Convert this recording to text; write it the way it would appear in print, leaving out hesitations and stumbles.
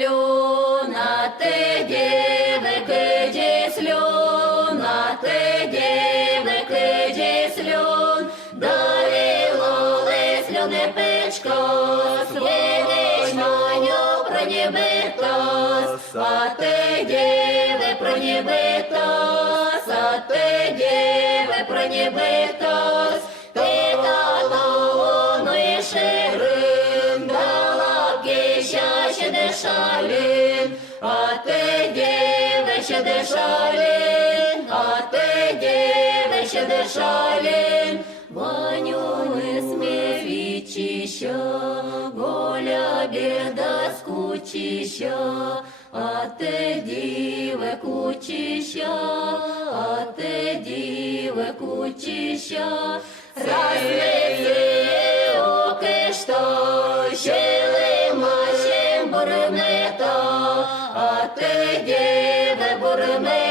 слюна, ти діви, киді слюна, ти діви, киді слюн, далі лоли слюни пичкос, видиш маню пронібитос, а ти діви пронібитос, а ти діви пронібитос, ти татову і ширин, дала кища ще дешалін, а ти діви ще дешалін, а ти діви ще дешалін, Ваню не смірічіща, голя біда скучіща, а ти діве кучіща, а ти діве кучіща, разниці оки що, щели машим бурмита, а ти діве бурмита,